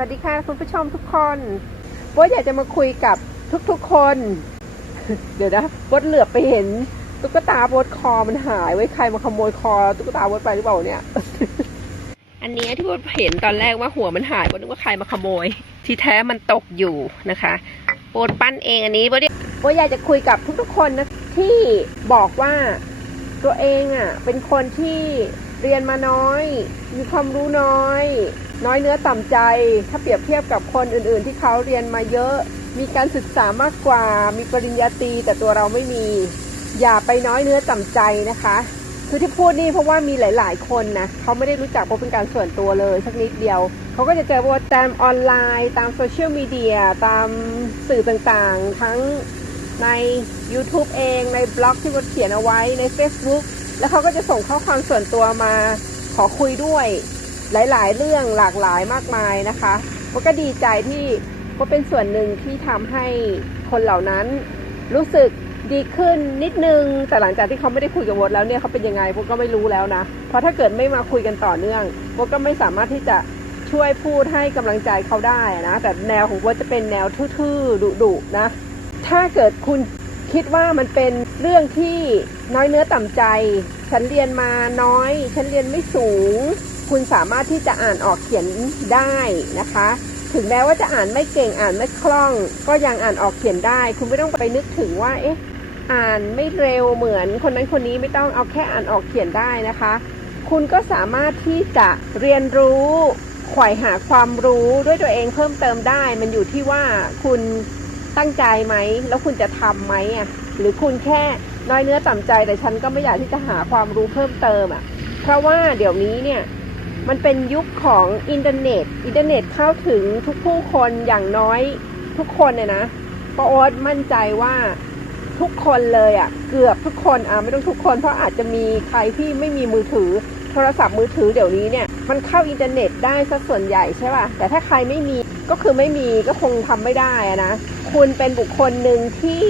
วัสดีค่ะคุณผู้ชมทุกคนโบ๊ทอยากจะมาคุยกับทุกๆคน เดี๋ยวนะโบ๊ทเหลือบไปเห็นตุ๊กตาโบ๊ทคอมันหายไว้ใครมาขโมยคอตุ๊กตาโบ๊ทไปหรือเปล่าเนี่ย อันนี้ที่โบ๊ทเห็นตอนแรกว่าหัวมันหายโบ๊ทนึกว่าใครมาขโมย ที่แท้มันตกอยู่นะคะโบ๊ทปั้นเองอันนี้โบ๊ทโบ๊ทอยากจะคุยกับทุกๆคนนะที่บอกว่าตัวเองอะเป็นคนที่เรียนมาน้อย มีความรู้น้อย น้อยเนื้อต่ำใจ ถ้าเปรียบเทียบกับคนอื่น ๆ ที่เขาเรียนมาเยอะ มีการศึกษามากกว่า มีปริญญาตรีแต่ตัวเราไม่มี อย่าไปน้อยเนื้อต่ำใจนะคะ คือที่พูดนี่เพราะว่ามีหลาย ๆ คนนะเขาไม่ได้รู้จักโบเป็นการส่วนตัวเลยสักนิดเดียวเขาก็จะเจอโบตามออนไลน์ ตามโซเชียลมีเดียตามสื่อต่างๆ ทั้งใน YouTube เองในบล็อกที่มดเขียนเอาไว้ใน Facebook แล้วเขาก็จะส่งข้อความส่วนตัวมาขอคุยด้วย หลาย ๆ เรื่องหลากหลายมากมายนะคะมดก็ดีใจที่ก็เป็นส่วนหนึ่งที่ทำให้คนเหล่านั้นรู้สึกดีขึ้นนิดนึง แต่หลังจากที่เขาไม่ได้คุยกับวดแล้วเนี่ยเขาเป็นยังไงพวกก็ไม่รู้แล้วนะ เพราะถ้าเกิดไม่มาคุยกันต่อเนื่องพวกก็ไม่สามารถที่จะช่วยพูดให้กำลังใจเขาได้นะ แต่แนวของวดจะเป็นแนวทื่อๆดุๆนะ ถ้าเกิดคุณคิดว่ามันเป็นเรื่องที่น้อยเนื้อต่ำใจ ฉันเรียนมาน้อย ฉันเรียนไม่สูง คุณสามารถที่จะอ่านออกเขียนได้นะคะ ถึงแม้ว่าจะอ่านไม่เก่งอ่านไม่คล่อง ก็ยังอ่านออกเขียนได้ คุณไม่ต้องไปนึกถึงว่าเอ๊ะอ่านไม่เร็วเหมือน คนนั้นคนนี้ไม่ต้องเอาแค่อ่านออกเขียนได้นะคะ คุณก็สามารถที่จะเรียนรู้ไขว่หาความรู้ด้วยตัวเองเพิ่มเติมได้ มันอยู่ที่ว่าคุณตั้งใจไหม แล้วคุณจะทำไหมอะหรือคุณแค่น้อยเนื้อต่ำใจแต่ฉันก็ไม่อยากที่จะหาความรู้เพิ่มเติมอะเพราะว่าเดี๋ยวนี้เนี่ย มันเป็นยุคของอินเทอร์เน็ต อินเทอร์เน็ตเข้าถึงทุกผู้คนอย่างน้อยทุกคนเนี่ยนะปาโอ๊ตมั่นใจว่าทุกคนเลยอะ่ะ เกือบทุกคนอะไม่ต้องทุกคนเพราะอาจจะมีใครที่ไม่มีมือถือ โทรศัพท์มือถือเดี๋ยวนี้เนี่ย มันเข้าอินเทอร์เน็ตได้ซะส่วนใหญ่ใช่ป่ะ แต่ถ้าใครไม่มีก็คือไม่มีก็คงทำไม่ได้นะ คุณเป็นบุคคลหนึ่งที่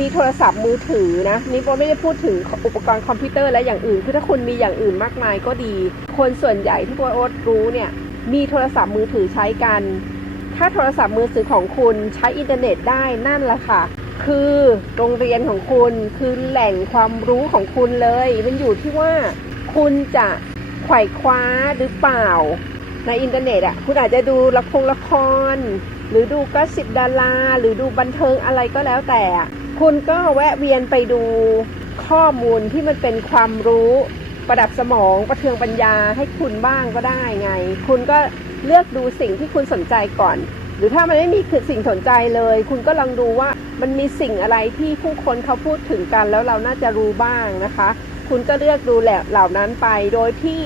มีโทรศัพท์มือถือนะนี่โบไม่ได้พูดถึงอุปกรณ์คอมพิวเตอร์และอย่างอื่น คือถ้าคุณมีอย่างอื่นมากมายก็ดี คนส่วนใหญ่ที่โบโอ๊ตรู้เนี่ยมีโทรศัพท์มือถือใช้กัน ถ้าโทรศัพท์มือถือของคุณใช้อินเทอร์เน็ตได้นั่นแหละค่ะ คือโรงเรียนของคุณคือแหล่งความรู้ของคุณเลย มันอยู่ที่ว่าคุณจะไขว่คว้าหรือเปล่า ในอินเทอร์เน็ตอะคุณอาจจะดูละครละคร หรือดูก็สิบดาราหรือดูบันเทิงอะไรก็แล้วแต่ คุณก็แวะเวียนไปดูข้อมูลที่มันเป็นความรู้ประดับสมองประเทืองปัญญาให้คุณบ้างก็ได้ไง คุณก็เลือกดูสิ่งที่คุณสนใจก่อน หรือถ้ามันไม่มีคือสิ่งสนใจเลย คุณก็ลองดูว่ามันมีสิ่งอะไรที่ผู้คนเขาพูดถึงกันแล้วเราน่าจะรู้บ้างนะคะ คุณก็เลือกดูแหละเหล่านั้นไปโดยที่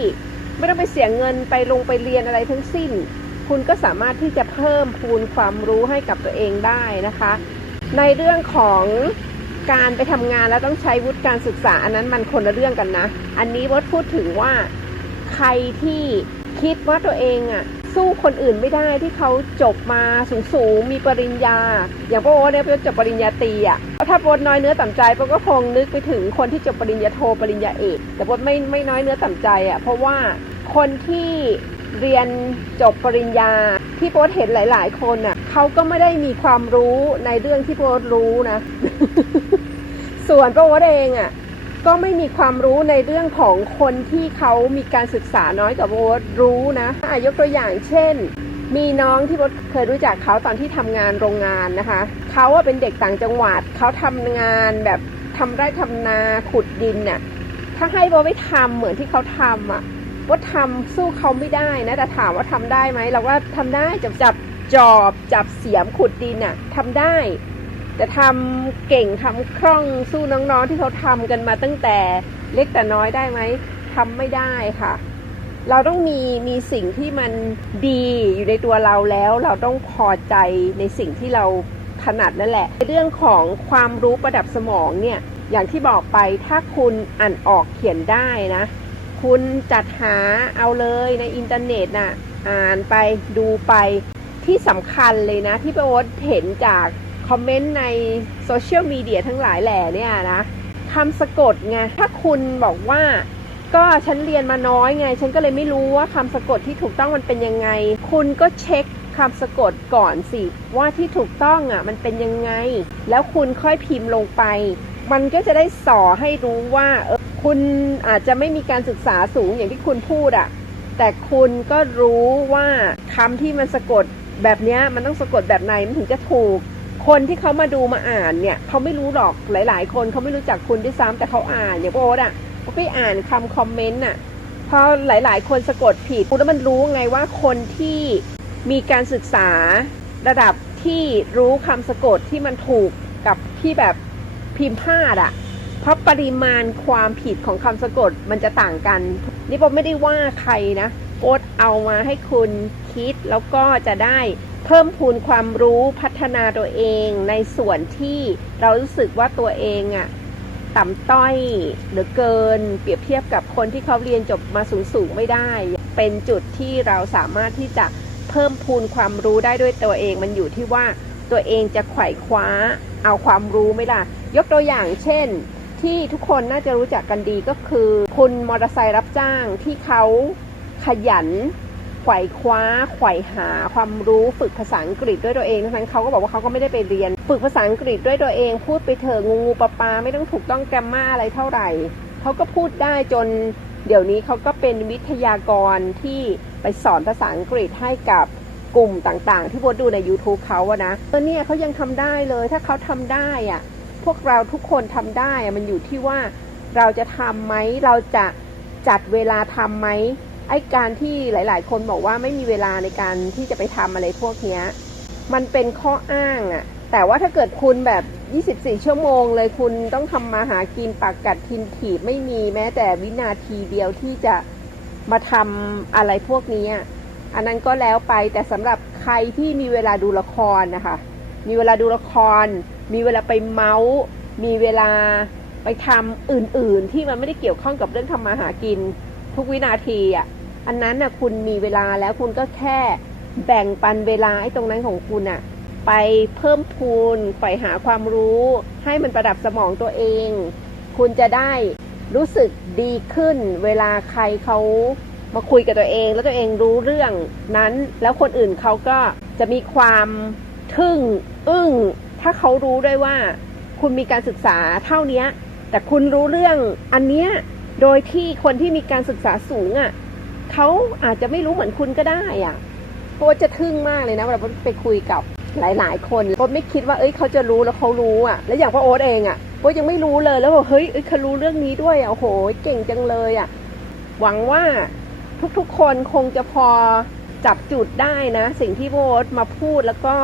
ไม่ต้องไปเสียเงินไปลงไปเรียนอะไรทั้งสิ้น คุณก็สามารถที่จะเพิ่มพูนความรู้ให้กับตัวเองได้นะคะ ในเรื่องของการไปทำงานแล้วต้องใช้วุฒิการศึกษา อันนั้นมันคนละเรื่องกันนะ อันนี้วดพูดถึงว่าใครที่คิดว่าตัวเองอะสู้คนอื่นไม่ได้ที่เขาจบมาสูงๆมีปริญญา อย่างพ่อโอ๊ตเนี่ยไปจบปริญญาตรีอะถ้าโอ๊น้อยเนื้อต่ำใจโอ๊ก็คงนึกไปถึงคนที่จบปริญญาโทปริญญาเอกแต่โอ๊ไม่ไม่น้อยเนื้อต่ำใจอะเพราะว่าคนที่เรียนจบปริญญา ที่โป๊ตเห็นหลาย ๆ คนน่ะเขาก็ไม่ได้มีความรู้ในเรื่องที่โป๊ตรู้นะ ส่วนโป๊ตเองอะก็ไม่มีความรู้ในเรื่องของคนที่เขามีการศึกษาน้อยกว่าโบ๊รู้นะอายกตัวอย่างเช่น มีน้องที่โบ๊เคยรู้จักเขาตอนที่ทำงานโรงงานนะคะเขาว่าเป็นเด็กต่างจังหวัดเขาทำงานแบบทำไร่ทำนาขุดดินน่ะถ้าให้โบ๊ทไม่ทำเหมือนที่เขาทำอะ ว่าทำสู้เขาไม่ได้นะ แต่ถามว่าทำได้ไหมเราว่าทำได้จับจับจอบจับเสียมขุดดินอะทำได้แต่ทำเก่งทำคล่องสู้น้องๆที่เขาทำกันมาตั้งแต่เล็กแต่น้อยได้ไหมทำไม่ได้ค่ะ เราต้องมีมีสิ่งที่มันดีอยู่ในตัวเราแล้ว เราต้องพอใจในสิ่งที่เราถนัดนั่นแหละในเรื่องของความรู้ประดับสมองเนี่ยอย่างที่บอกไปถ้าคุณอ่านออกเขียนได้นะ คุณจัดหาเอาเลยในอินเทอร์เน็ตน่ะ อ่านไปดูไปที่สำคัญเลยนะ ที่ป้าโอ๊ตเห็นจากคอมเมนต์ในโซเชียลมีเดียทั้งหลายแหล่เนี่ยนะคำสะกดไง ถ้าคุณบอกว่า ก็ฉันเรียนมาน้อยไง ฉันก็เลยไม่รู้ว่าคำสะกดที่ถูกต้องมันเป็นยังไง คุณก็เช็คคำสะกดก่อนสิ ว่าที่ถูกต้องอะ มันเป็นยังไง แล้วคุณค่อยพิมพ์ลงไป มันก็จะได้สอให้รู้ว่า คุณอาจจะไม่มีการศึกษาสูงอย่างที่คุณพูดอะแต่คุณก็รู้ว่าคำที่มันสะกดแบบเนี้ยมันต้องสะกดแบบไหนมันถึงจะถูก คนที่เขามาดูมาอ่านเนี่ยเขาไม่รู้หรอกหลาย ๆ คนเขาไม่รู้จักคุณด้วยซ้ำแต่เขาอ่านอย่างโอ๊ตอะเขาไปอ่านคำคอมเมนต์อะพราะหลาย ๆ คนสะกดผิดแล้วมันรู้ไงว่าคนที่มีการศึกษาระดับที่รู้คำสะกดที่มันถูกกับที่แบบพิมพ์พลาดอะ ราะปริมาณความผิดของคำสะกดมันจะต่างกัน นี่ผมไม่ได้ว่าใครนะโอ๊ตเอามาให้คุณคิดแล้วก็จะได้เพิ่มพูนความรู้พัฒนาตัวเองในส่วนที่เรารู้สึกว่าตัวเองอะต่ำต้อยหลือเกิน เปรียบเทียบกับคนที่เขาเรียนจบมาสูงๆไม่ได้ เป็นจุดที่เราสามารถที่จะเพิ่มพูนความรู้ได้ด้วยตัวเองมันอยู่ที่ว่าตัวเองจะไขว่คว้าเอาความรู้ไหม่ล่ะ ยกตัวอย่างเช่น ที่ทุกคนน่าจะรู้จักกันดีก็คือ คุณมอเตอร์ไซค์รับจ้างที่เขาขยันไขว่คว้าไขว่หาความรู้ฝึกภาษาอังกฤษด้วยตัวเองทั้งนั้นเขาก็บอกว่าเขาก็ไม่ได้ไปเรียน ฝึกภาษาอังกฤษด้วยตัวเอง พูดไปเถอะงูงูปลาปลาไม่ต้องถูกต้องแกรมมาอะไรเท่าไหร่เขาก็พูดได้จนเดี๋ยวนี้เขาก็เป็นวิทยากรที่ไปสอนภาษาอังกฤษให้กับกลุ่มต่างๆ ที่โบดูใน YouTube เขาอะนะเออเนี่ยเขายังทำได้เลยถ้าเขาทำได้อะ พวกเราทุกคนทำได้มันอยู่ที่ว่าเราจะทำไหมเราจะจัดเวลาทำไหมไอ้การที่หลาย ๆ คนบอกว่าไม่มีเวลาในการที่จะไปทำอะไรพวกเนี้ยมันเป็นข้ออ้างอะแต่ว่าถ้าเกิดคุณแบบ 24 ชั่วโมงเลยคุณต้องทำมาหากินปากกัดทินถีบไม่มีแม้แต่วินาทีเดียวที่จะมาทำอะไรพวกนี้อะอันนั้นก็แล้วไปแต่สำหรับใครที่มีเวลาดูละครนะคะ มีเวลาดูละคร มีเวลาไปเมาส์มีเวลาไปทำอื่นๆ ที่มันไม่ได้เกี่ยวข้องกับเรื่องทำมาหากิน ทุกวินาทีอะอันนั้นน่ะคุณมีเวลาแล้วคุณก็แค่แบ่งปันเวลาไอ้ตรงนั้นของคุณอะไปเพิ่มพูนใฝ่หาความรู้ ให้มันประดับสมองตัวเอง คุณจะได้รู้สึกดีขึ้น เวลาใครเขามาคุยกับตัวเอง แล้วตัวเองรู้เรื่องนั้น แล้วคนอื่นเขาก็จะมีความทึ่ง อึ้ง ถ้าเขารู้ด้วยว่าคุณมีการศึกษาเท่านี้แต่คุณรู้เรื่องอันเนี้ยโดยที่คนที่มีการศึกษาสูงอะ่ะเขาอาจจะไม่รู้เหมือนคุณก็ได้อะ่ะเพราะว่าจะทึ่งมากเลยนะเวลาไปคุยกับหลาย ๆ คนโอ๊ตไม่คิดว่าเอ้ยเขาจะรู้แล้วเขารู้อะ่ะ แล้วอย่างพ่อโอ๊ตเองอะ่ะโอ๊ตยังไม่รู้เลยแล้วบอกเฮ้ยเขารู้เรื่องนี้ด้วยอะ่ะโอ้โหเก่งจังเลยอะ่ะ หวังว่าทุกๆคนคงจะพอจับจุดได้นะ สิ่งที่โอ๊ตมาพูดแล้วก็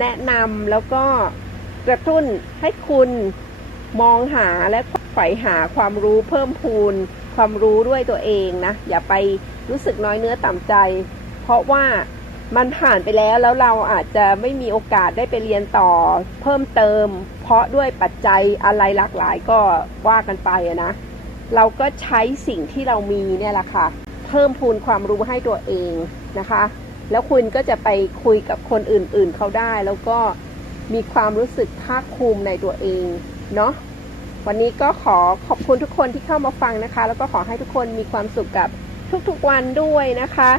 แนะนำแล้วก็กระตุ้นให้คุณมองหาและใฝ่หาความรู้เพิ่มพูน ความรู้ด้วยตัวเองนะ อย่าไปรู้สึกน้อยเนื้อต่ำใจ เพราะว่ามันผ่านไปแล้วแล้วเราอาจจะไม่มีโอกาสได้ไปเรียนต่อเพิ่มเติม เพราะด้วยปัจจัยอะไรหลากหลายก็ว่ากันไปนะ เราก็ใช้สิ่งที่เรามีเนี่ยแหละค่ะ เพิ่มพูนความรู้ให้ตัวเองนะคะ แล้วคุณก็จะไปคุยกับคนอื่นๆเขาได้ แล้วก็มีความรู้สึกภาคภูมิในตัวเองเนาะวันนี้ก็ขอขอบคุณทุกคนที่เข้ามาฟังนะคะ แล้วก็ขอให้ทุกคนมีความสุขกับทุกๆวันด้วยนะคะ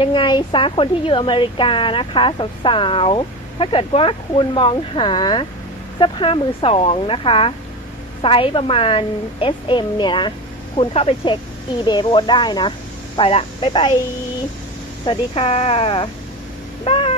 ยังไงซะคนที่อยู่อเมริกานะคะสาวๆถ้าเกิดว่าคุณมองหาเสื้อผ้ามือสองนะคะ ไซส์ประมาณ SM เนี่ยนะ คุณเข้าไปเช็ค eBay โรดได้นะ ไปละ บ๊ายบาย สวัสดีค่ะ บาย